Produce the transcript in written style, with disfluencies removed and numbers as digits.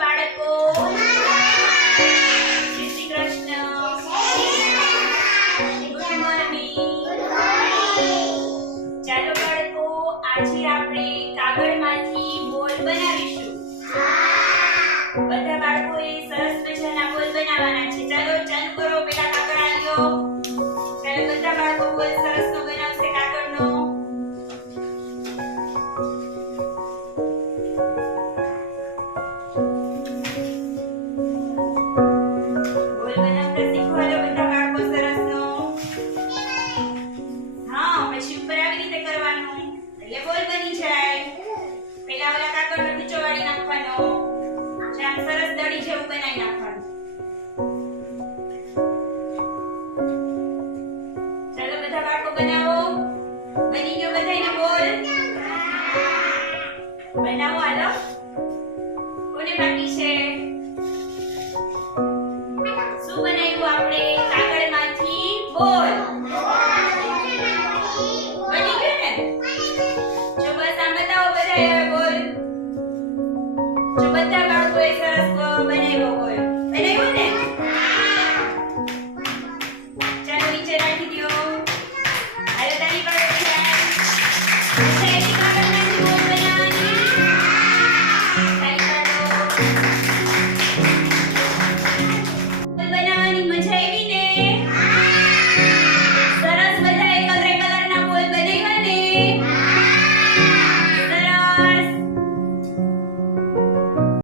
બાળકો? જય Shri Krishna. Good morning. ચાલો બાળકો, આજે આપણે કાગળમાંથી બોલ બનાવીશું. બધા બાળકોએ સરસ મજાના બોલ બનાવવાના છે. ચાલો ચાલુ કરો. પેલા કાગળ આલ્યો. ચાલો બધા બાળકો બોલ સરસનો બનાવશે કાગળનો. બોલ બનાવતા શીખો લો બધા બાળકો સરસનો. હા, પછી ઉપર આવી રીતે કરવાનું એટલે બોલ બની જાય. પેલા ઓલા કાગળનો નીચો વાળી નાખવાનો. આમ સરસ દડી જેવું બનાવી નાખવાનું.